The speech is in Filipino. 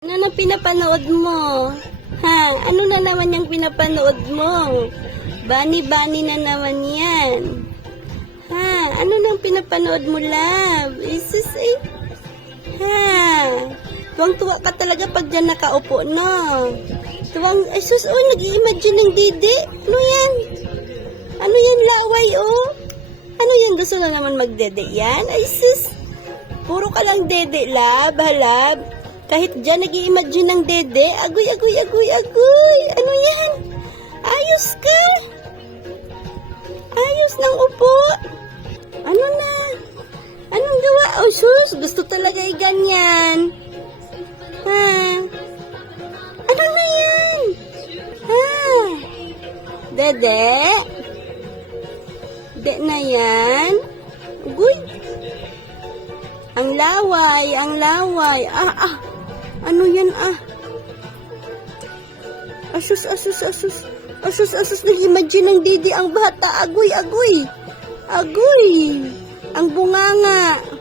Ano na pinapanood mo? Ha? Ano na naman yung pinapanood mo? Bani-bani na naman yan. Ha? Ano nang pinapanood mo, love? Isis eh. Ha? Tuwang-tuwa ka talaga pag dyan nakaupo, no? Ay sus, oh, nag-i-imagine ng didi. Ano yan? Ano yan, laway, oh? Ano yan? Gusto na naman magdede yan? Ay sus, puro ka lang dede, love, halab. Kahit dyan nag-i-imagine ng dede, agoy, agoy, agoy, agoy. Ano yan? Ayos ka. Ayos ng upo. Ano na? Anong gawa? Oh, sus, gusto talaga ganyan. Ha? Ano na yan? Ha? Dede? Dede na yan? Ugoy. Ang laway, ang laway. Ano yan, Asus, asus, asus. Asus, asus, nag-imagine ng didi ang bata. Agoy, agoy. Agoy. Ang bunganga.